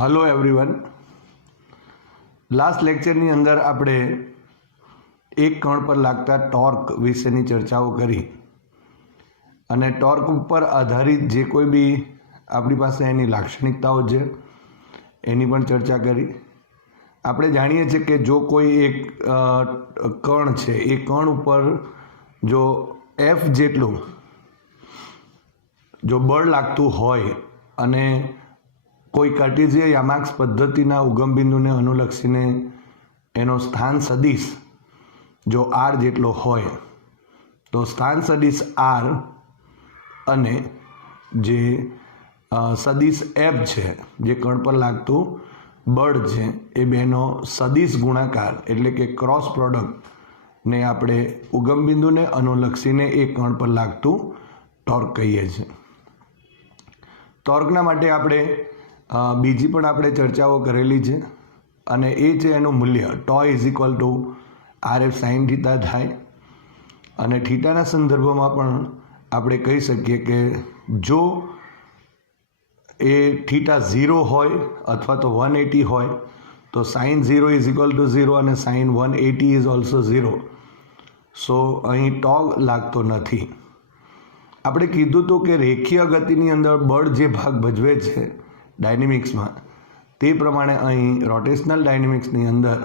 Hello everyone. Last लेक्चरनी अंदर આપણે એક કણ પર લાગતા ટોર્ક વિશેની ચર્ચાઓ કરી અને ટોર્ક ઉપર આધારિત જે કોઈ બી આપણી પાસે એની લાક્ષણિકતાઓ છે એની પણ ચર્ચા કરી। આપણે જાણીએ છીએ કે જો કોઈ એક કણ છે એ કણ ઉપર જો F જેટલું જો બળ લાગતું હોય અને કોઈ કાર્ટેશિયન યામાક્સ પદ્ધતિના ઉગમ બિંદુને અનુલક્ષીને એનો સ્થાન સદિશ જો r જેટલો હોય તો સ્થાન સદિશ r અને જે સદિશ f છે જે કણ પર લાગતું બળ છે એ બેનો સદિશ ગુણાકાર એટલે કે ક્રોસ પ્રોડક્ટને આપણે ઉગમ બિંદુને અનુલક્ષીને એ કણ પર લાગતું ટોર્ક કહીએ છીએ। ટોર્કના માટે આપણે બીજી પણ આપણે ચર્ચાઓ કરેલી છે અને એ છે એનું મૂલ્ય tau is equal to RF sine theta થાય અને થીટાના સંદર્ભમાં પણ આપણે કહી શકીએ કે જો એ થીટા 0 હોય અથવા તો 180 હોય તો સાઇન 0 ઇઝ ઇક્વલ ટુ 0 અને સાઇન 180 ઇઝ ઓલ્સો 0। સો અહીં ટો લાગતો નથી। આપણે કીધું હતું કે રેખીય ગતિની અંદર બળ જે ભાગ ભજવે છે ડાયનેમિક્સમાં તે પ્રમાણે અહીં રોટેશનલ ડાયનેમિક્સની અંદર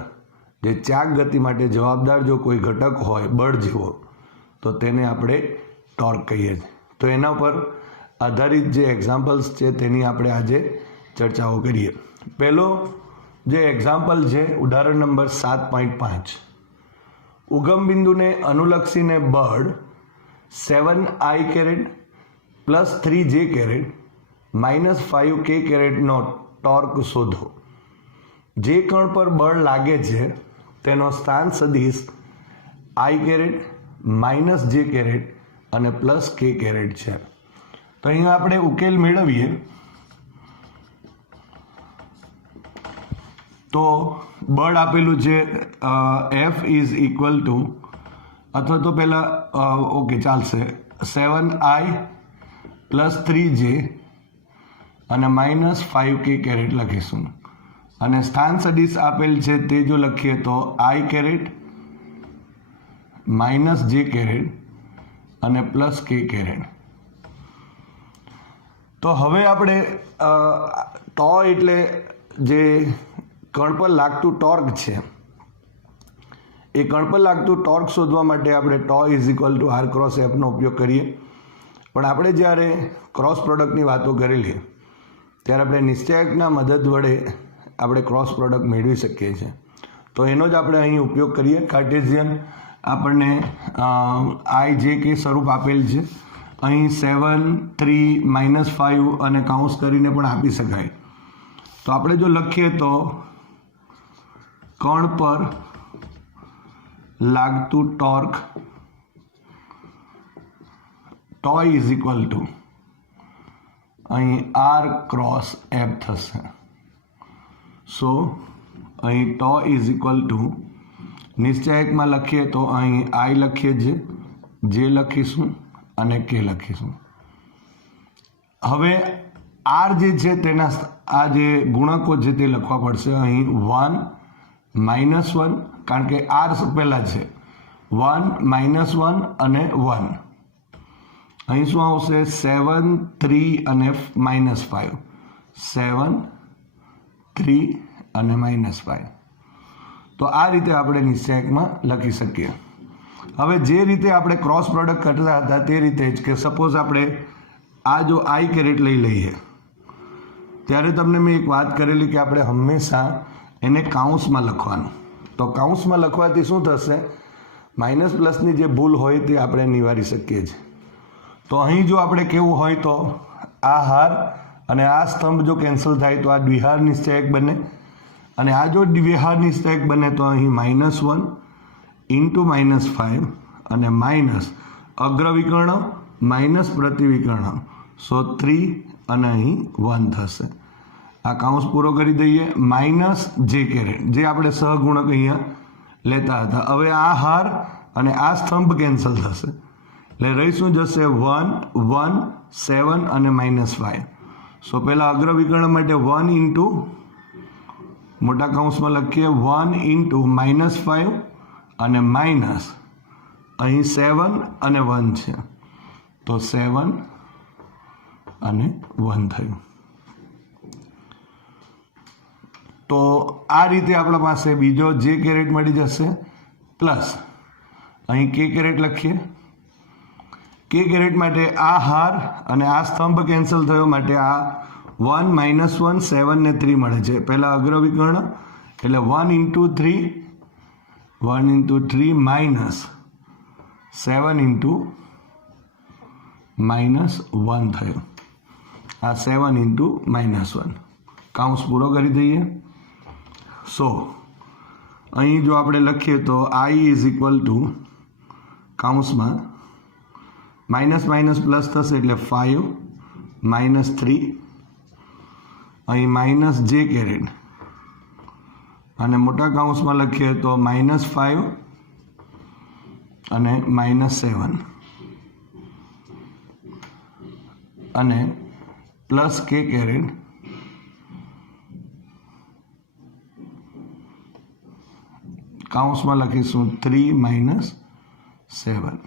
જે ચાક ગતિ માટે જવાબદાર જો કોઈ ઘટક હોય બળ જેવો તો તેને આપણે ટોર્ક કહીએ છીએ। તો એના પર આધારિત જે એક્ઝામ્પલ્સ છે તેની આપણે આજે ચર્ચાઓ કરીએ। પહેલો જે એક્ઝામ્પલ છે ઉદાહરણ નંબર 7.5 ઉગમ બિંદુને અનુલક્ષીને બળ 7i caret plus 3j caret minus 5k કેરેટનો ટોર્ક શોધો। જે કણ પર બળ લાગે છે તેનો સ્થાન સદિશ i caret minus j caret અને પ્લસ k કેરેટ છે। તો અહીં આપણે ઉકેલ મેળવીએ તો બળ આપેલું છે F ઇઝ ઇક્વલ ટુ અથવા તો પહેલાં ઓકે ચાલશે 7i પ્લસ 3j અને માઇનસ 5k કેરેટ લખીશું અને સ્થાન સદિશ આપેલ છે તે જો લખીએ તો i caret minus j caret અને પ્લસ k કેરેટ। તો હવે આપણે ટો એટલે જે કણ પર લાગતું ટોર્ક છે એ કણ પર લાગતું ટોર્ક શોધવા માટે આપણે tau is equal to r cross એફનો ઉપયોગ કરીએ। પણ આપણે જ્યારે ક્રોસ પ્રોડક્ટની વાતો કરેલી ત્યારે આપણે નિશ્ચયકના મદદ વડે આપણે ક્રોસ પ્રોડક્ટ મેળવી શકીએ છીએ। તો એનો જ આપણે અહીં ઉપયોગ કરીએ। કાર્ટેશિયન આપણને i જે કે સ્વરૂપ આપેલ છે અહીં 7 3 -5 અને કાઉન્સ કરીને પણ આપી શકાય। તો આપણે જો લખીએ તો કણ પર લાગતું torque toe is equal to અહીં r ક્રોસ f થશે। સો અહીં ટો ઇઝ ઇક્વલ ટુ નિશ્ચયકમાં લખીએ તો અહીં i લખીએ જે લખીશું અને k લખીશું। હવે r જે છે તેના આ જે ગુણકો છે તે લખવા પડશે। અહીં 1 -1 કારણ કે r પહેલાં છે 1 -1 અને 1 અહીં શું આવશે 7 3 અને -5 7 3 અને -5। તો આ રીતે આપણે નિશ્ચયકમાં લખી શકીએ। હવે જે રીતે આપણે ક્રોસ પ્રોડક્ટ કરતા હતા તે રીતે જ કે સપોઝ આપણે આ જો i કેરેટ લઈ લઈએ ત્યારે તમને મેં એક વાત કરેલી કે આપણે હંમેશા એને કાઉન્સમાં લખવાનું। તો કાઉન્સમાં લખવાથી શું થશે માઇનસ પ્લસની જે ભૂલ હોય તે આપણે નિવારી શકીએ છીએ। તો અહીં જો આપણે કેવું હોય તો આ હાર અને આ સ્તંભ જો કેન્સલ થાય તો આ દ્વિહાર નિશ્ચયક બને અને આ જો દ્વિહાર નિશ્ચયક બને તો અહીં -1 ઇન્ટુ -5 અને માઇનસ અગ્રવિકર્ણ માઇનસ પ્રતિવિકર્ણ સો 3 અને અહીં 1 થશે। આ કાઉન્સ પૂરો કરી દઈએ માઇનસ j કેરેટ જે આપણે સહગુણક અહીંયા લેતા હતા। હવે આ હાર અને આ સ્તંભ કેન્સલ થશે એટલે રહી શું જશે 1 1 7 અને -5। સો પહેલાં અગ્રવિકર્ણ માટે 1 ઇન્ટુ મોટા કૌંસમાં લખીએ 1 ઇન્ટુ -5 અને માઇનસ અહીં 7 અને 1 છે તો 7 અને 1 થયું. તો આ રીતે આપણા પાસે બીજો જે કેરેટ મળી જશે પ્લસ અહીં કે કેરેટ લખીએ. કે કેરેટ માટે આ હાર અને આ સ્તંભ કેન્સલ થયો માટે આ 1 -1 7 ને 3 મળે છે. પહેલાં અગ્રવિકર્ણ એટલે 1 ઇન્ટુ 3 માઇનસ 7 ઇન્ટુ -1 થયો. આ 7 ઇન્ટુ -1 કાઉન્સ પૂરો કરી દઈએ. સો અહીં જો આપણે લખીએ તો I ઇઝ ઇક્વલ ટુ કાઉન્સમાં માઇનસ માઇનસ પ્લસ થશે એટલે 5 -3 અહીં માઇનસ જે કેરેટ અને મોટા કાઉન્સમાં લખીએ તો -5 અને -7 અને પ્લસ કે કેરેટ કાઉન્સમાં લખીશું 3 - 7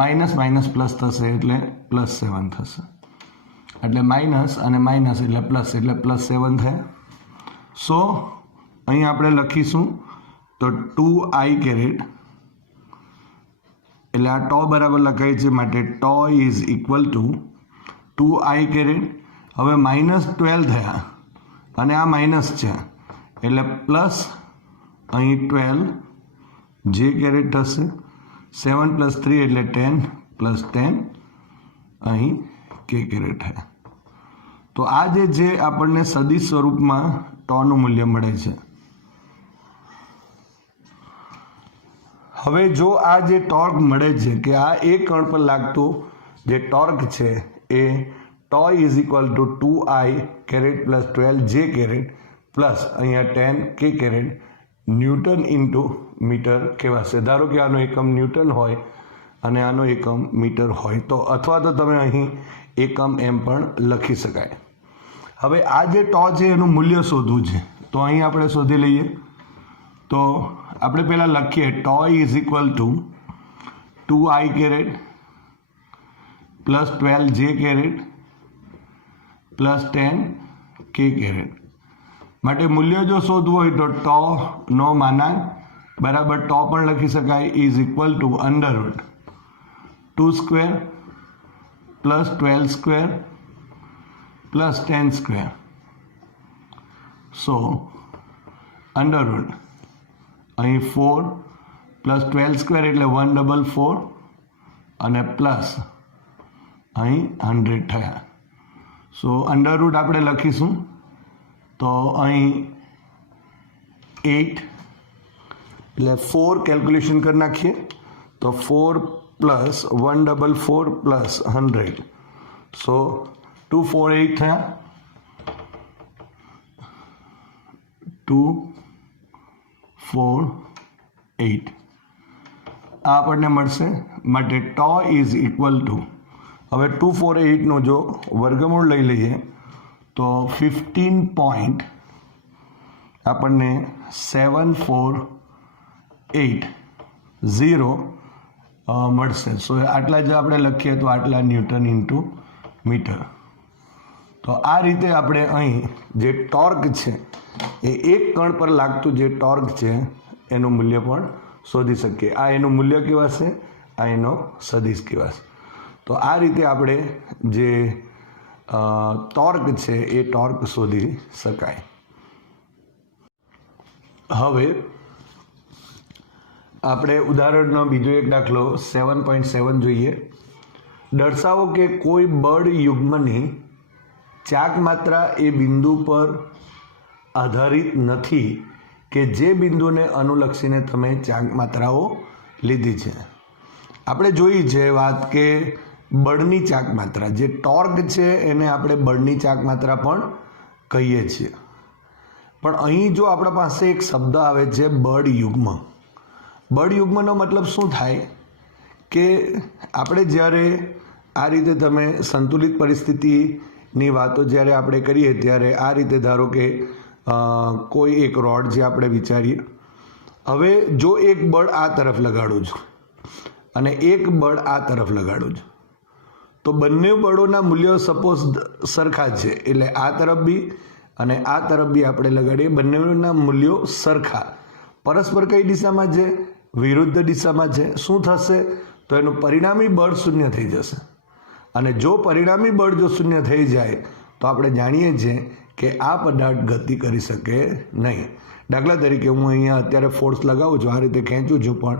માઇનસ માઇનસ પ્લસ થશે એટલે +7 થશે એટલે માઇનસ અને માઇનસ એટલે +7 થાય. સો અહીં આપણે લખીશું તો 2i કેરેટ એટલે આ ટો બરાબર લખાય છે માટે tau is equal to 2i caret. હવે -12 થયા અને આ માઇનસ છે એટલે પ્લસ અહીં 12 જે કેરેટ થશે 7 + 3 એટલે 10 + 10 અહીં કે કેરેટ થાય. તો આ જે છે આપણને સદિશ સ્વરૂપમાં ટોનું મૂલ્ય મળે છે. હવે જો આ જે ટોર્ક મળે છે કે આ એક કણ પર લાગતું જે ટોર્ક છે એ tau is equal to 2i caret plus 12 j caret plus અહીંયા 10 કે કેરેટ ન્યૂટન ઇન્ટુ મીટર કહેવાશે. ધારો કે આનો એકમ ન્યૂટન હોય અને આનો એકમ મીટર હોય તો અથવા તો તમે અહીં એકમ એમ પણ લખી શકાય. હવે આ જે ટો છે એનું મૂલ્ય શોધવું છે તો અહીં આપણે શોધી લઈએ. તો આપણે પહેલાં લખીએ tau is equal to 2i caret plus 12 j caret plus 10 કે કેરેટ માટે મૂલ્ય જો શોધવું હોય તો ટો નો માનાંક બરાબર ટો પણ લખી શકાય is equal two √2² plus 12² plus 10². So under root અહીં 4 પ્લસ 12² એટલે 144 અને પ્લસ અહીં 100 થયા. સો અંડરરૂટ આપણે લખીશું તો અહીં 8 એટલે 4 કેલ્ક્યુલેશન કરી નાખીએ તો 4 પ્લસ 144 પ્લસ 100 સો 248 થયા. 248 આ આપણને મળશે માટે ટો ઇઝ ઇક્વલ ટુ હવે 248નો જો વર્ગમૂળ લઈ લઈએ તો 15 આપણને 748 મળશે. સો આટલા જ આપણે લખીએ તો આટલા ન્યૂટન ઇન્ટુ મીટર. તો આ રીતે આપણે અહીં જે ટોર્ક છે એ એક કણ પર લાગતું જે ટોર્ક છે એનું મૂલ્ય પણ શોધી શકીએ. આ એનું મૂલ્ય કહેવાશે, આ એનો સદિશ કહેવાશે. તો આ રીતે આપણે જે ટોર્ક છે એ ટોર્ક શોધી શકાય. હવે આપણે ઉદાહરણનો બીજો એક દાખલો 7.7 જોઈએ. દર્શાવો કે કોઈ બળ યુગ્મની ચાક માત્રા એ બિંદુ પર આધારિત નથી કે જે બિંદુને અનુલક્ષીને તમે ચાક માત્રાઓ લીધી છે. આપણે જોઈ છે વાત કે બળની ચાક માત્રા જે ટોર્ક છે એને આપણે બળની ચાક માત્રા પણ કહીએ છીએ. પણ અહીં જો આપણા પાસે એક શબ્દ આવે છે બળ યુગ્મ. બળ યુગ્મનો મતલબ શું થાય કે આપણે જ્યારે આ રીતે તમે સંતુલિત પરિસ્થિતિની વાતો જ્યારે આપણે કરીએ ત્યારે આ રીતે ધારો કે કોઈ એક રોડ જે આપણે વિચારીએ, હવે જો એક બળ આ તરફ લગાડું છું અને એક બળ આ તરફ લગાડું છું, તો બંને બળોના મૂલ્યો સપોઝ સરખા છે, એટલે આ તરફ બી અને આ તરફ બી આપણે લગાડીએ, બંનેના મૂલ્યો સરખા, પરસ્પર કઈ દિશામાં છે? વિરુદ્ધ દિશામાં છે. શું થશે? તો એનું પરિણામી બળ શૂન્ય થઈ જશે. અને જો પરિણામી બળ જો શૂન્ય થઈ જાય તો આપણે જાણીએ છીએ કે આ પદાર્થ ગતિ કરી શકે નહીં. દાખલા તરીકે હું અહીંયા અત્યારે ફોર્સ લગાવું છું, આ રીતે ખેંચું છું, પણ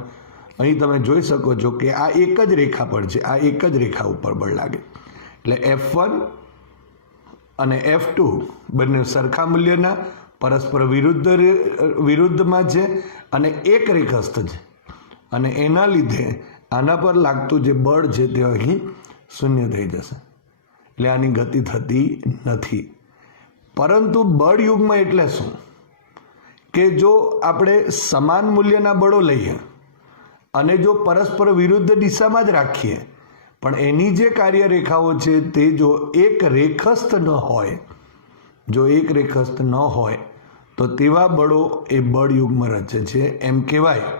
અહીં તમે જોઈ શકો છો કે આ એક જ રેખા પર છે, આ એક જ રેખા ઉપર બળ લાગે. એટલે F1 અને F2 બંને સરખા મૂલ્યના, પરસ્પર વિરુદ્ધમાં છે અને એક રેખસ્થ છે, અને એના લીધે આના પર લાગતું જે બળ છે તે અહીં શૂન્ય થઈ જશે. એટલે આની ગતિ થતી નથી. પરંતુ બળ યુગ્મ એટલે શું? કે જો આપણે સમાન મૂલ્યના બળો લઈએ અને જો પરસ્પર વિરુદ્ધ દિશામાં જ રાખીએ, પણ એની જે કાર્યરેખાઓ છે તે જો એક રેખસ્થ ન હોય, જો એક રેખસ્થ ન હોય તો તેવા બળો એ બળ યુગ્મ રચે છે એમ કહેવાય.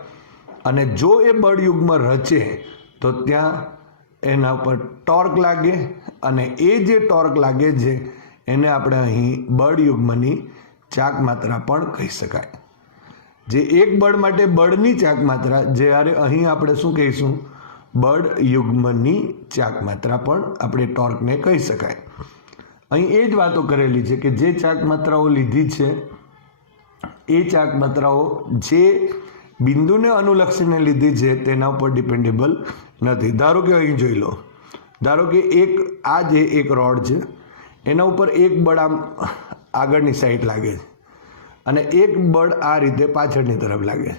અને જો એ બળ યુગ્મ રચે તો ત્યાં એના પર ટોર્ક લાગે, અને એ જે ટોર્ક લાગે છે એને આપણે અહીં બળ યુગ્મની ચાક માત્રા પણ કહી શકાય. જે એક બળ માટે બળની ચાક માત્રા, જ્યારે અહીં આપણે શું કહીશું? બળ યુગ્મની ચાક માત્રા પણ આપણે ટોર્કને કહી શકાય. અહીં એ જ વાતો કરેલી છે કે જે ચાક માત્રાઓ લીધી છે એ ચાક માત્રાઓ જે બિંદુને અનુલક્ષીને લીધી છે તેના ઉપર ડિપેન્ડેબલ નથી. ધારો કે અહીં જોઈ લો, ધારો કે આ જે એક રોડ છે એના ઉપર એક બળ આમ આગળની સાઈડ લાગે છે અને એક બળ આ રીતે પાછળની તરફ લાગે છે,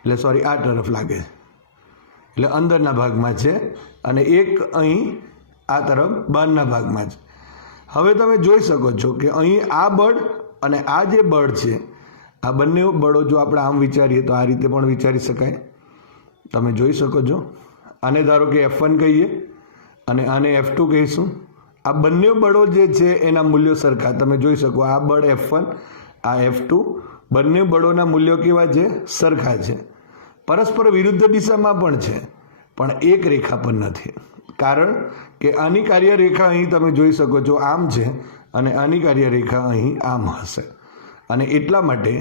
એટલે સોરી આ તરફ લાગે છે, એટલે અંદરના ભાગમાં છે, અને એક અહીં આ તરફ બહારના ભાગમાં છે. હવે તમે જોઈ શકો છો કે અહીં આ બળ અને આ જે બળ છે, આ બંને બળો જો આપણે આમ વિચારીએ તો આ રીતે પણ વિચારી શકાય. તમે જોઈ શકો છો. આને ધારો કે F1 કહીએ અને આને F2 કહીશું. આ બંને બળો જે છે એના મૂલ્યો સરખા. તમે જોઈ શકો, આ બળ F1, આ F2, બંને બળોના મૂલ્યો કેવા છે? સરખા છે. પરસ્પર વિરુદ્ધ દિશામાં પણ છે, પણ એક રેખા પર નથી. કારણ કે આની કાર્યરેખા અહીં તમે જોઈ શકો છો આમ છે, અને આની કાર્યરેખા અહીં આમ હશે, અને એટલા માટે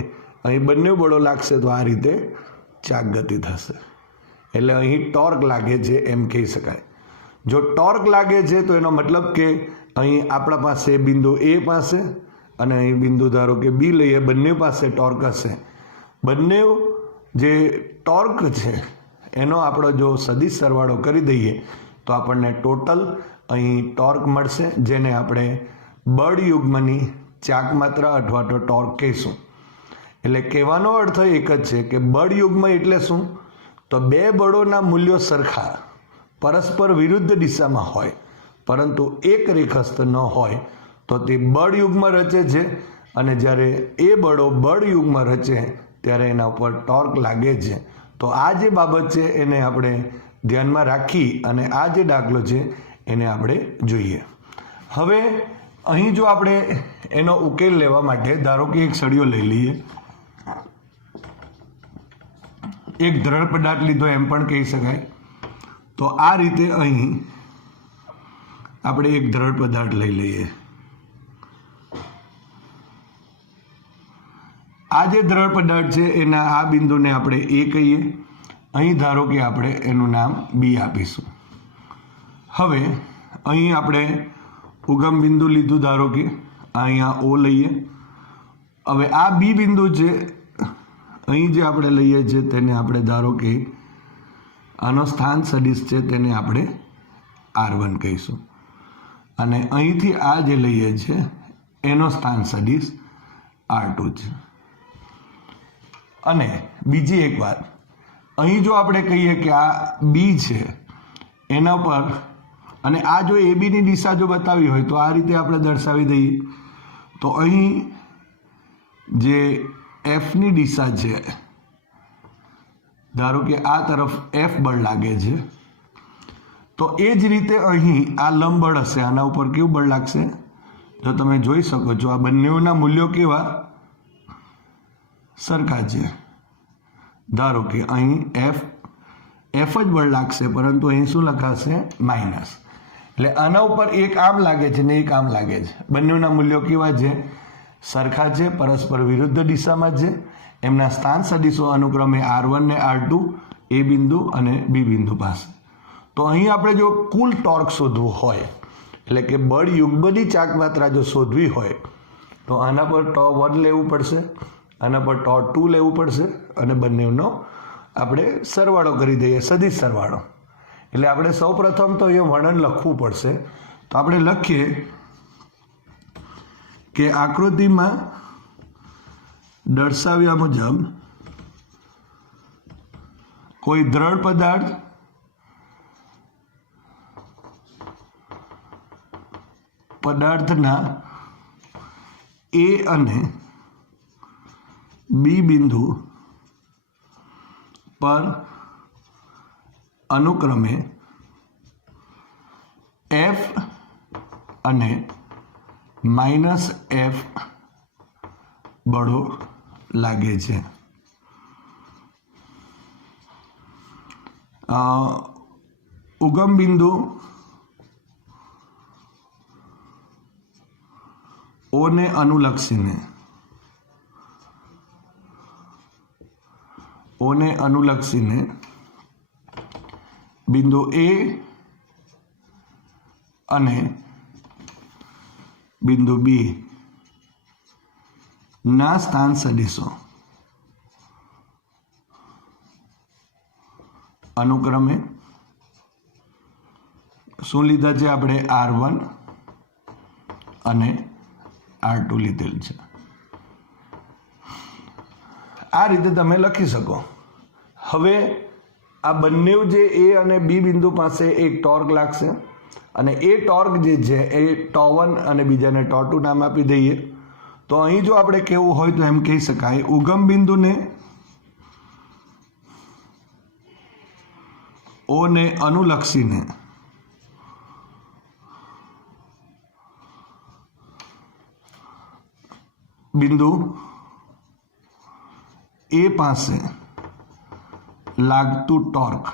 અહીં બંને બળો લાગશે તો આ રીતે ચાક ગતિ થશે. એટલે અહીં ટોર્ક લાગે છે એમ કહી શકાય. જો ટોર્ક લાગે છે તો એનો મતલબ કે અહીં આપણા પાસે બિંદુ A પાસે અને અહીં બિંદુ ધારો કે B લઈએ, બંને પાસે ટોર્ક હશે. બંને જે ટોર્ક છે એનો આપણો જો સદિશ સરવાળો કરી દઈએ તો આપણને ટોટલ અહીં ટોર્ક મળશે, જેને આપણે બળ યુગ્મની ચાક માત્રા અથવા તો ટોર્ક કહીશું. એટલે કહેવાનો અર્થ એક જ છે કે બળ યુગ્મ એટલે શું? તો બે બળોના મૂલ્યો સરખા, પરસ્પર વિરુદ્ધ દિશામાં હોય, પરંતુ એક રેખસ્થ ન હોય તો તે બળ યુગ્મ રચે છે. અને જ્યારે એ બળો બળ યુગ્મ રચે ત્યારે એના ઉપર ટોર્ક લાગે છે. તો આ જે બાબત છે એને આપણે ધ્યાનમાં રાખી અને આ જે દાખલો છે એને આપણે જોઈએ. હવે અહીં જો આપણે એનો ઉકેલ લેવા માટે ધારો કે એક સળિયો લઈ લઈએ, એક દ્રઢ પદાર્થ લીધો એમ પણ કહી શકાય. તો આ રીતે અહીં આપણે એક દ્રઢ પદાર્થ લઈ લઈએ. આ જે દ્રઢ પદાર્થ છે એના આ બિંદુને આપણે A કહીએ. અહીં ધારો કે આપણે એનું નામ B આપીશું. હવે અહીં આપણે ઉગમ બિંદુ લીધું, ધારો કે અહીંયા O લઈએ. હવે આ B બિંદુ છે, અહીં જે આપણે લઈએ છીએ તેને આપણે ધારો કે આનો સ્થાન સદિશ છે તેને આપણે R1 કહીશું, અને અહીંથી આ જે લઈએ છીએ એનો સ્થાન સદિશ R2 છે. અને બીજી એક વાત, અહીં જો આપણે કહીએ કે આ B છે એના પર, અને આ જો AB ની દિશા જો બતાવી હોય તો આ રીતે આપણે દર્શાવી દઈએ. તો અહીં જે F ની દિશા છે, ધારો કે આ તરફ F બળ લાગે છે, તો એ જ રીતે અહીં આ લંબ બળ હશે, આના ઉપર કેવું બળ લાગશે? જો તમે જોઈ શકો છો આ બંનેના મૂલ્યો કેવા સરખા છે. ધારો કે અહીં એફ જ બળ લાગશે, પરંતુ અહીં શું લખાશે? માઇનસ. એટલે આના ઉપર એક આમ લાગે છે ને એક આમ લાગે છે. બંનેના મૂલ્યો કેવા છે? સરખા છે, પરસ્પર વિરુદ્ધ દિશામાં છે. એમના સ્થાન સદિશો અનુક્રમે R1 ને R2 એ બિંદુ અને બી બિંદુ પાસે. તો અહીં આપણે જો કુલ ટોર્ક શોધવું હોય, એટલે કે બળ યુગ્મની ચાક માત્રા જો શોધવી હોય તો આના પર τ1 લેવું પડશે, આના પર τ2 લેવું પડશે અને બંનેનો આપણે સરવાળો કરી દઈએ, સદિશ સરવાળો. એટલે આપણે સૌ પ્રથમ તો એ વર્ણન લખવું પડશે. તો આપણે લખીએ કે આકૃતિમાં દર્શાવ્યા મુજબ કોઈ દ્રઢ પદાર્થના એ અને બી બિંદુ પર અનુક્રમે એફ અને -F બળો લાગે છે. ઉગમ બિંદુ ઓને અનુલક્ષીને બિંદુ એ અને બિંદુ બી ના સ્થાન સદિશો અનુક્રમે શું લીધા છે? આપણે R1 અને R2 લીધેલ છે. આ રીતે તમે લખી શકો. હવે આ બંને જે એ અને બી બિંદુ પાસે એક ટોર્ક લાગશે અને એ ટોર્ક જે છે એ τ1 અને બીજાને τ2 નામ આપી દઈએ. તો અહીં જો આપણે કહેવું હોય તો એમ કહી શકાય ઉગમ બિંદુને ઓને અનુલક્ષીને બિંદુ એ પાસે લાગતું ટોર્ક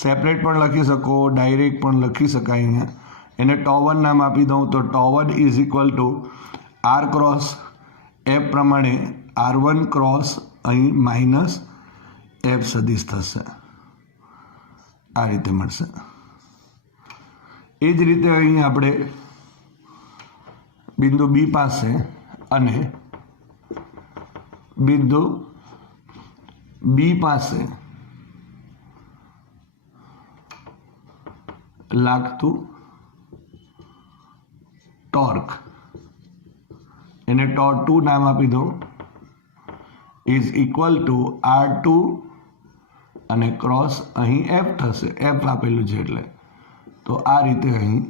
સેપરેટ પણ લખી શકો, ડાયરેક્ટ પણ લખી શકાય. અહીંયા એને τ1 નામ આપી દઉં તો τ1 = R ક્રોસ F પ્રમાણે R1 ક્રોસ અહીં -F સદિશ થશે. આ રીતે મળશે. એ જ રીતે અહીં આપણે બિંદુ બી પાસે અને બિંદુ બી પાસે લાગતું ટોર્ક એને τ2 નામ આપી દો = R2 અને ક્રોસ અહીં F થશે. F આપેલું છે એટલે તો આ રીતે અહીં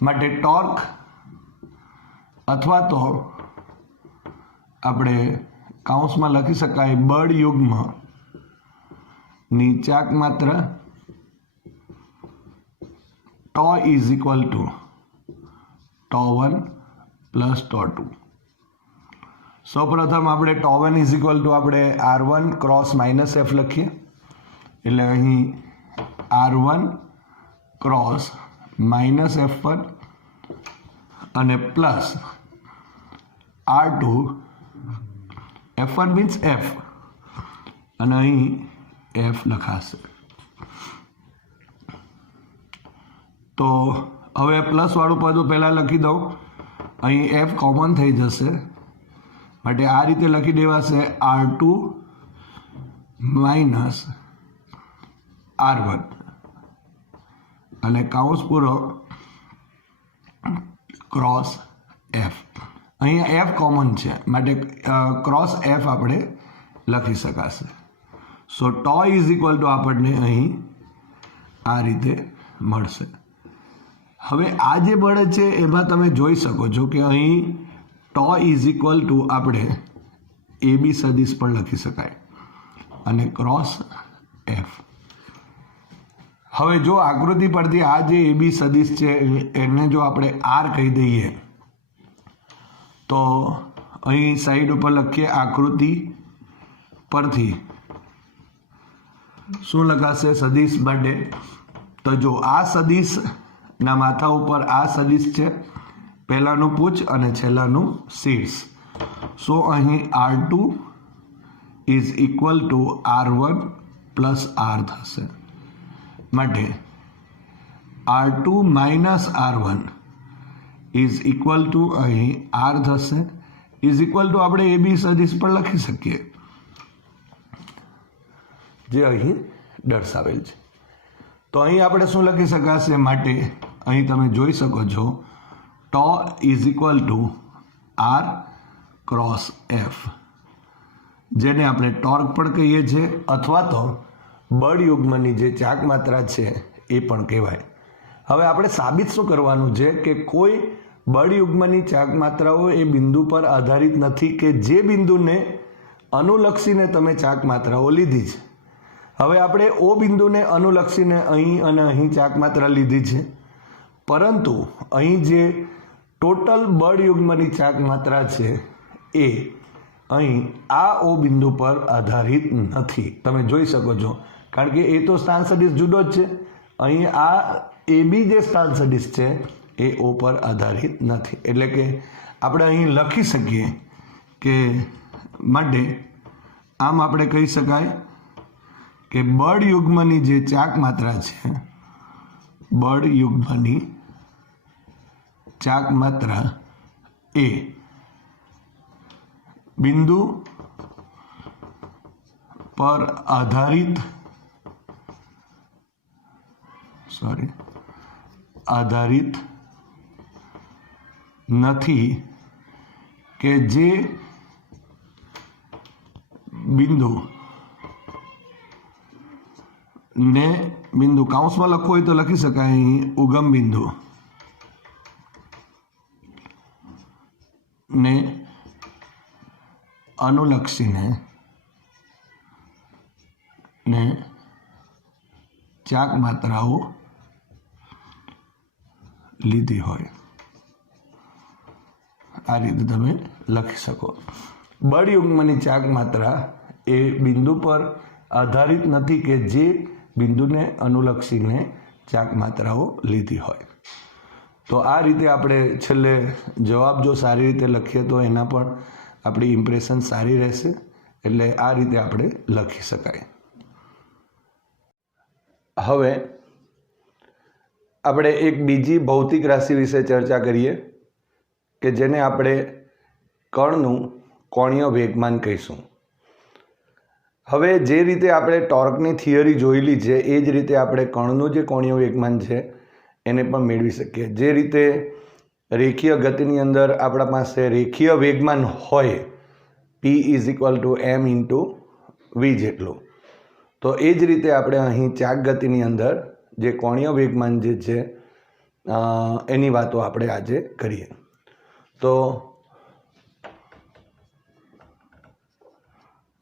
માટે ટોર્ક અથવા તો આપણે કૌંસમાં લખી શકાય બળ યુગ્મ ની ચાક માત્રા τ = τ1 + τ2. સૌપ્રથમ આપણે τ1 = આપણે R1 ક્રોસ -F લખીએ. એટલે અહીં R1 ક્રોસ -F પર અને plus R2 F1 means F અને અહીં F લખાશે. તો હવે પ્લસવાળું પદ પહેલાં લખી દઉં. અહીં F કોમન થઈ જશે માટે આ રીતે લખી દેવાશે R2 - R1 અને કૌંસ પૂરો ક્રોસ F. અહીંયા F કોમન છે માટે ક્રોસ F આપણે લખી શકાશે. સો τ = આપણને અહીં આ રીતે મળશે. હવે આ જે બળ છે એમાં તમે જોઈ શકો છો કે અહીં τ = આપણે AB સદિશ પણ લખી શકાય અને ક્રોસ F. હવે જો આકૃતિ પરથી આ જે AB સદિશ છે એને જો આપણે R કહી દઈએ તો અહીં સાઈડ ઉપર લખીએ આકૃતિ પરથી શું લખાશે સદિશ માટે? તો જો આ સદિશના માથા ઉપર આ સદિશ છે, પહેલાનું પૂછ અને છેલ્લાનું શીર્ષ. સો અહીં R2 is equal two R1 plus R થશે. માટે R2 minus R1 is equal to અહીં R થશે. ઇઝ ઇક્વલ ટુ આપણે AB સદિશ પર લખી શકીએ જે અહીં દર્શાવેલ છે. તો અહીં આપણે શું લખી શકાશે? માટે અહીં તમે જોઈ શકો છો tau is equal to R cross F, જેને આપણે ટોર્ક પણ કહીએ છીએ અથવા તો બળ યુગ્મની જે ચાક માત્રા છે એ પણ કહેવાય. હવે આપણે સાબિત શું કરવાનું છે કે કોઈ બળ યુગ્મની ચાક માત્રાઓ એ બિંદુ પર આધારિત નથી કે જે બિંદુને અનુલક્ષીને તમે ચાક માત્રાઓ લીધી છે. હવે આપણે O બિંદુને અનુલક્ષીને અહીં અને અહીં ચાક માત્રા લીધી છે, પરંતુ અહીં જે ટોટલ બળ યુગ્મની ચાક માત્રા છે એ અહીં આ O બિંદુ પર આધારિત નથી. તમે જોઈ શકો છો, કારણ કે એ તો સ્થાન સદિશ જુદો જ છે. અહીં આ AB જે સ્થાન સદિશ છે એ O પર આધારિત નથી. એટલે કે આપણે અહીં લખી શકીએ કે માટે આમ આપણે કહી શકાય કે બળ યુગ્મની જે ચાક માત્રા છે, બળ યુગ્મની ચાક માત્રા એ બિંદુ પર આધારિત નથી કે જે બિંદુ ને બિંદુ કાઉન્સમાં લખવું હોય તો લખી શકાય અહીં ઉગમ બિંદુ ને અનુલક્ષીને ને ચાક માત્રાઓ લીધી હોય. આ રીતે તમે લખી શકો. બળ યુગ્મની ચાક માત્રા એ બિંદુ પર આધારિત નથી કે જે બિંદુને અનુલક્ષીને ચાક માત્રાઓ લીધી હોય. તો આ રીતે આપણે છેલ્લે જવાબ જો સારી રીતે લખીએ તો એના પણ આપણી ઇમ્પ્રેશન સારી રહેશે. એટલે આ રીતે આપણે લખી શકાય. હવે આપણે એક બીજી ભૌતિક રાશિ વિશે ચર્ચા કરીએ કે જેને આપણે કણનું કોણીય વેગમાન કહીશું. હવે જે રીતે આપણે ટોર્કની થિયરી જોયેલી છે એ જ રીતે આપણે કણનું જે કોણીય વેગમાન છે એને પણ મેળવી શકીએ. જે રીતે રેખીય ગતિની અંદર આપણા પાસે રેખીય વેગમાન હોય P is equal to M into V જેટલું, તો એ જ રીતે આપણે અહીં ચાક ગતિની અંદર જે કોણીય વેગમાન જે છે એની વાતો આપણે આજે કરીએ. તો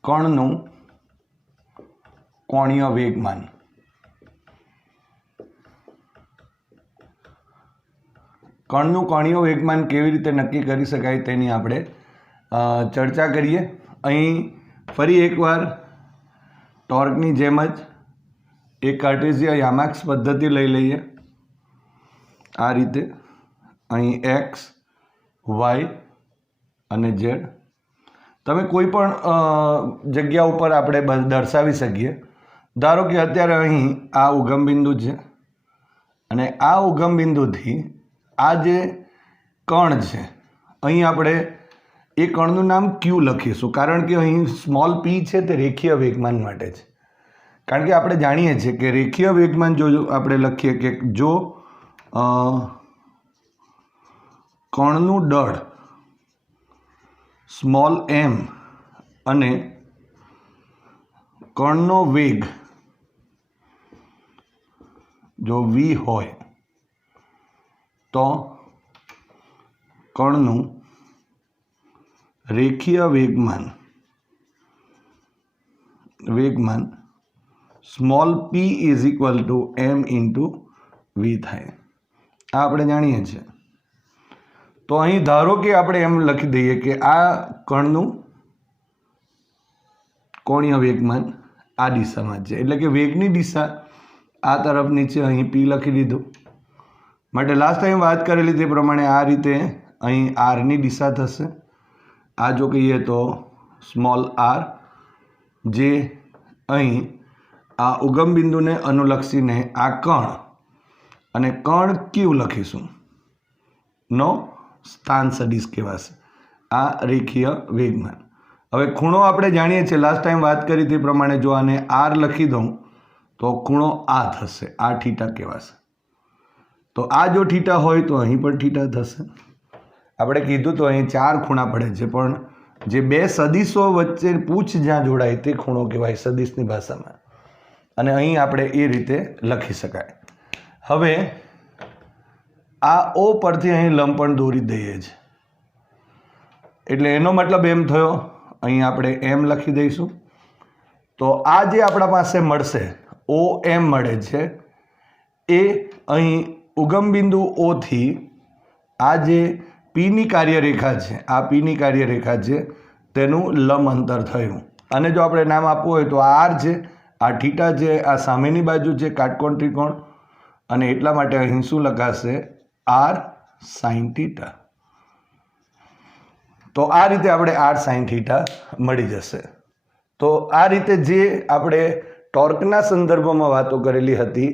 કણનું કોણીય વેગમાન. કણનું કોણીય વેગમાન કેવી રીતે નક્કી કરી શકાય તેની આપણે ચર્ચા કરીએ. અહીં ફરી એકવાર ટોર્કની જેમ જ એક કાર્ટેશિયન યામાક્સ પદ્ધતિ લઈ લઈએ. આ રીતે અહીં x, y અને z તમે કોઈ પણ જગ્યા ઉપર આપણે દર્શાવી શકીએ. ધારો કે અત્યારે અહીં આ ઉગમ બિંદુ છે અને આ ઉગમ બિંદુથી આ જે કણ છે અહીં આપણે એ કણનું નામ Q લખીશું, કારણ કે અહીં સ્મોલ p છે તે રેખીય વેગમાન માટે છે. કારણ કે આપણે જાણીએ છીએ કે રેખીય વેગમાન જો આપણે લખીએ કે જો કણનું દળ સ્મોલ m અને કણનો વેગ જો v હોય તો કણનું રેખીય વેગમાન small p is equal to m into v થાય. આ આપણે જાણીએ છીએ. તો અહીં ધારો કે આપણે એમ લખી દઈએ કે આ કણનું કોણીય વેગમાન આ દિશામાં છે, એટલે કે વેગની દિશા આ તરફની છે. અહીં p લખી દીધું. માટે લાસ્ટ ટાઈમ વાત કરેલી તે પ્રમાણે આ રીતે અહીં આરની દિશા થશે. આ જો કહીએ તો સ્મોલ આર, જે અહીં આ ઉગમ બિંદુને અનુલક્ષીને આ કણ અને કણ ક્યુ લખીશું નો સ્થાન સદિશ કહેવાશે. આ રેખીય વેગમાન. હવે ખૂણો આપણે જાણીએ છીએ, લાસ્ટ ટાઈમ વાત કરી તે પ્રમાણે જો આને આર લખી દઉં તો ખૂણો આ થશે, આ થીટા કહેવાશે. તો આ જો થીટા હોય તો અહીં પણ થીટા થશે. આપણે કીધું તો અહીં 4 ખૂણા પડે છે, પણ જે બે સદિશો વચ્ચે પૂંછ જ્યાં જોડાય તે ખૂણો કહેવાય સદિશની ભાષામાં. અને અહીં આપણે એ રીતે લખી શકાય. હવે આ ઓ પરથી અહીં લંબ પણ દોરી દઈએ છીએ, એટલે એનો મતલબ એમ થયો, અહીં આપણે એમ લખી દઈશું. તો આ જે આપણા પાસે મળશે ઓ એમ મળે છે, એ અહીં ઉગમ બિંદુ ઓથી આ જે પીની કાર્યરેખા છે, આ પીની કાર્યરેખા છે તેનું લંબ અંતર થયું. અને જો આપણે નામ આપવું હોય તો આ આર છે, આ થીટા છે, આ સામેની બાજુ છે કાટકોણ ત્રિકોણ, અને એટલા માટે અહીં શું લખાશે? R sine theta. તો આ રીતે આપણે આર સાઇન થીટા મળી જશે. તો આ રીતે જે આપણે ટોર્કના સંદર્ભમાં વાતો કરેલી હતી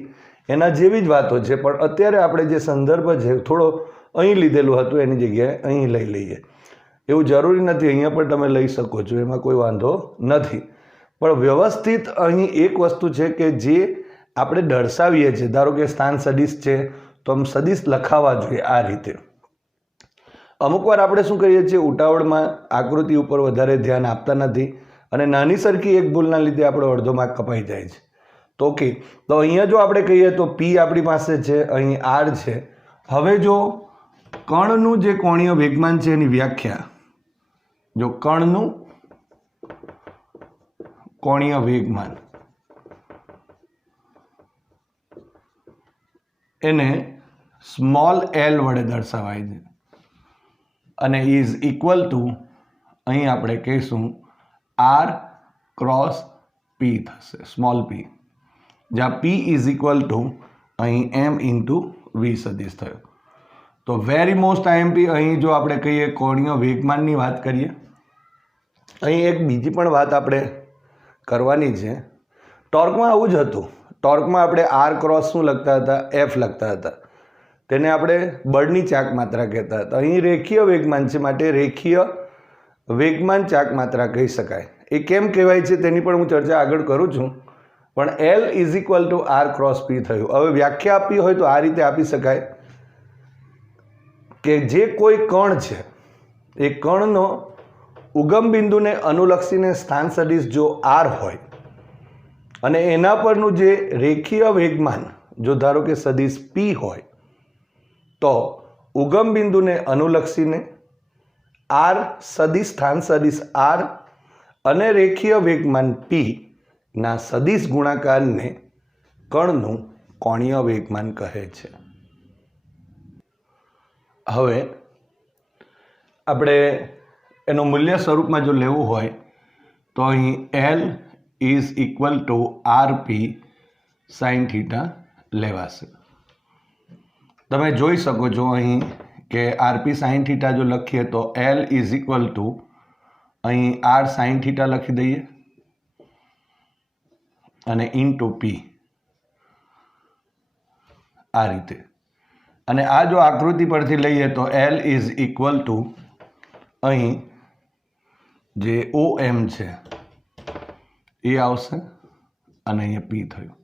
એના જેવી જ વાતો છે, પણ અત્યારે આપણે જે સંદર્ભ છે થોડો અહીં લીધેલું હતું એની જગ્યાએ અહીં લઈ લઈએ. એવું જરૂરી નથી, અહીંયા પણ તમે લઈ શકો છો, એમાં કોઈ વાંધો નથી. પણ વ્યવસ્થિત અહીં એક વસ્તુ છે કે જે આપણે દર્શાવીએ છીએ, ધારો કે સ્થાન સદિશ છે તો આમ સદિશ લખાવા જોઈએ આ રીતે. અમુક વાર આપણે શું કરીએ છીએ, ઉતાવળમાં આકૃતિ ઉપર વધારે ધ્યાન આપતા નથી અને નાની સરખી એક ભૂલના લીધે આપણો અડધો માર્ક કપાઈ જાય છે. તો ઓકે, તો અહીંયા જો આપણે કહીએ તો પી આપણી પાસે છે, અહીં આર છે. હવે જો કણનું જે કોણીય વેગમાન છે એની વ્યાખ્યા, જો કણનું કોણીય વેગમાન એને સ્મોલ એલ વડે દર્શાવાય છે અને ઇઝ ઇક્વલ ટુ અહીં આપણે કહીશું આર ક્રોસ પી થશે, સ્મોલ પી, જ્યાં પી ઇઝ ઇક્વલ ટુ અહીં એમ ઇન્ટુ વી સદિશ થયો. તો વેરી મોસ્ટ આઈએમપી, અહીં જો આપણે કહીએ કોણીય વેગમાનની વાત કરીએ, અહીં એક બીજી પણ વાત આપણે કરવાની છે. ટોર્કમાં આવું જ હતું. ટોર્કમાં આપણે આર ક્રોસ શું લખતા હતા? એફ લખતા હતા. તેને આપણે બળની ચાક માત્રા કહેતા હતા. અહીં રેખીય વેગમાન છે, માટે રેખીય વેગમાન ચાક માત્રા કહી શકાય. એ કેમ કહેવાય છે તેની પણ હું ચર્ચા આગળ કરું છું, પણ L is equal to r cross p થયું. હવે વ્યાખ્યા આપવી હોય તો આ રીતે આપી શકાય કે જે કોઈ કણ છે એ કણનો ઉગમ બિંદુને અનુલક્ષીને સ્થાન સદિશ જો આર હોય અને એના પરનું જે રેખીય વેગમાન જો ધારો કે સદિશ પી હોય, તો ઉગમ બિંદુને અનુલક્ષીને આર સદિશ સ્થાન સદિશ આર અને રેખીય વેગમાન પી ના સદિશ ગુણાકારને કણનું કોણીય વેગમાન કહે છે. હવે આપણે એનું મૂલ્ય સ્વરૂપમાં જો લેવું હોય તો અહીં l is equal to r p sine theta લેવાશે. તમે જોઈ શકો છો અહીં કે આરપી સાઇન થીટા જો લખીએ તો એલ ઇઝ ઇક્વલ ટુ અહીં આર સાઇન થીટા લખી દઈએ અને ઇન્ટુ પી આ રીતે. અને આ જો આકૃતિ પરથી લઈએ તો એલ ઇઝ ઇક્વલ ટુ અહીં જે ઓ એમ છે એ આવશે અને અહીંયા પી થયું,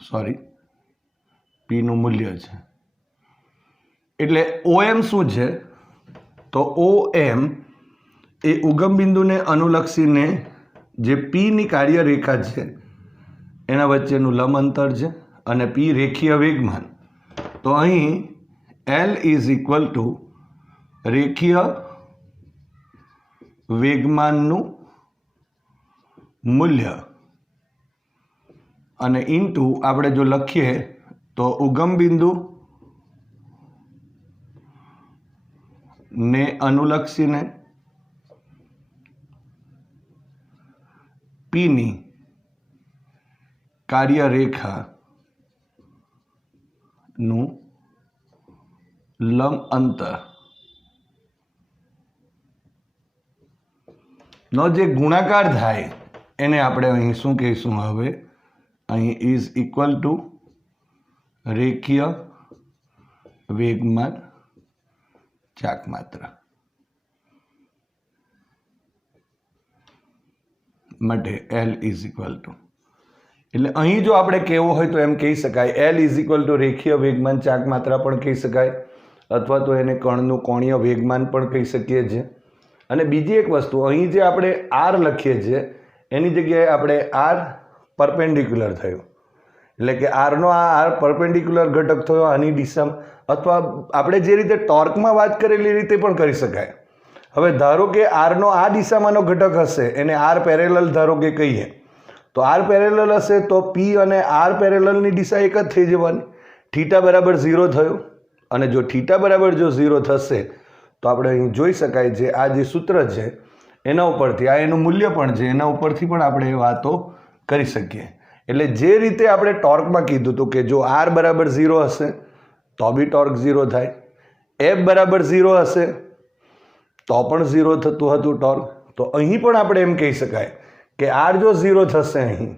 સોરી પીનું મૂલ્ય છે. એટલે ઓ એમ શું છે? તો ઓ એમ એ ઉગમ બિંદુને અનુલક્ષીને જે પીની કાર્યરેખા છે એના વચ્ચેનું લંબ અંતર છે અને પી રેખીય વેગમાન. તો અહીં એલ ઇઝ ઇક્વલ ટુ રેખીય વેગમાનનું મૂલ્ય અને ઇન્ટુ આપણે જો લખીએ તો ઉગમ બિંદુ ને અનુલક્ષીને પીની કાર્યરેખાનું લંબ અંતર નો જે ગુણાકાર થાય એને આપણે અહીં શું કહીશું? હવે અહીં ઇઝ ઇક્વલ ટુ રેખીય વેગમાન ચાકમાત્રા માટે એલ ઇઝ ઇક્વલ ટુ, એટલે અહીં જો આપણે કહેવું હોય તો એમ કહી શકાય એલ ઇઝ ઇક્વલ ટુ રેખીય વેગમાન ચાકમાત્રા પણ કહી શકાય, અથવા તો એને કણનું કોણીય વેગમાન પણ કહી શકીએ છીએ. અને બીજી એક વસ્તુ, અહીં જે આપણે આર લખીએ છીએ એની જગ્યાએ આપણે આર પરપેન્ડિક્યુલર થયું, એટલે કે આરનો આર પરપેન્ડિક્યુલર ઘટક થયો આની દિશામાં, અથવા આપણે જે રીતે ટોર્કમાં વાત કરેલી રીતે પણ કરી શકાય. હવે ધારો કે આરનો આ દિશામાંનો ઘટક હશે એને આર પેરેલલ ધારો કે કહીએ, તો આર પેરેલલ હશે તો પી અને આર પેરેલલની દિશા એક જ થઈ જવાની. થીટા બરાબર 0 થયું, અને જો થીટા બરાબર જો 0 થશે તો આપણે અહીં જોઈ શકાય છે આ જે સૂત્ર છે એના ઉપરથી, આ એનું મૂલ્ય પણ છે એના ઉપરથી પણ આપણે એ વાતો કરી શકીએ. એટલે જે રીતે આપણે ટોર્કમાં કીધું હતું કે જો આર બરાબર 0 હશે તો બી ટોર્ક 0 થાય, એફ બરાબર 0 હશે તો પણ 0 થતું હતું ટોર્ક, તો અહીં પણ આપણે એમ કહી શકાય કે આર જો 0 થશે અહીં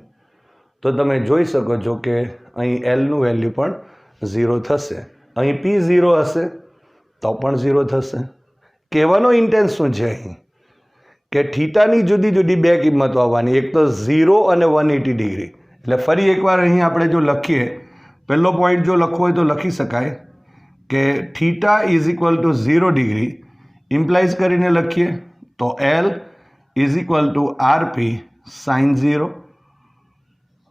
તો તમે જોઈ શકો છો કે અહીં એલનું વેલ્યુ પણ 0 થશે, અહીં પી 0 હશે તો પણ 0 થશે. કહેવાનો ઇન્ટેન્સ શું છે અહીં કે થીટાની જુદી જુદી બે કિંમતો આવવાની, એક તો 0 અને 180 ડિગ્રી. એટલે ફરી એકવાર અહીં આપણે જો લખીએ, પહેલો પોઈન્ટ જો લખવો હોય તો લખી શકાય કે theta is equal to 0 degree implies કરીને લખીએ તો L is equal to RP sine 0.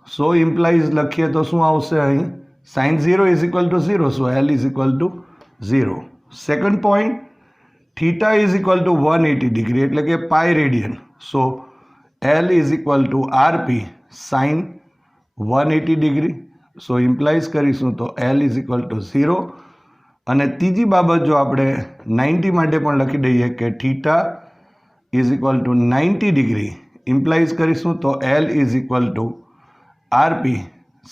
So implies લખીએ તો શું આવશે અહીં? Sine 0 is equal to 0, so L is equal to 0. Second point, theta is equal to 180 degree એટલે કે pi radian, so L is equal to RP sine 180 degree. So implies કરીશું તો L is equal to 0. અને ત્રીજી બાબત જો આપણે 90 માટે પણ લખી દઈએ કે theta is equal to 90 degree implies કરીશું તો L is equal to RP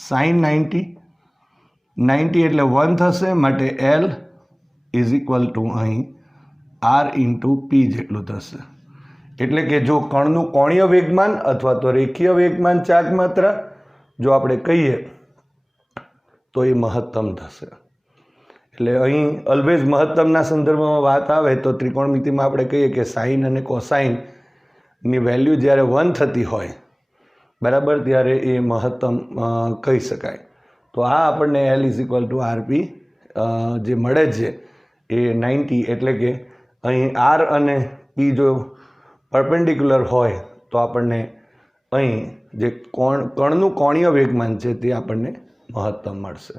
sine 90 એટલે 1 થશે, માટે એલ ઇઝ ઇક્વલ ટુ અહીં આર ઇન્ટુ પી જેટલું થશે. એટલે કે જો કણનું કોણીય વેગમાન અથવા તો રેખીય વેગમાન ચાકમાત્રા જો આપણે કહીએ તો એ મહત્તમ થશે. એટલે અહીં ઓલવેઝ મહત્તમના સંદર્ભમાં વાત આવે તો ત્રિકોણમિતિમાં આપણે કહીએ કે સાઇન અને કોસાઇનની વેલ્યુ જ્યારે 1 થતી હોય બરાબર ત્યારે એ મહત્તમ કહી શકાય. તો આ આપણને L is equal to RP જે મળે છે એ 90, એટલે કે અહીં આર અને પી જો પરપેન્ડિક્યુલર હોય તો આપણને અહીં જે કણનું કોણીય વેગમાન છે તે આપણને મહત્તમ મળશે.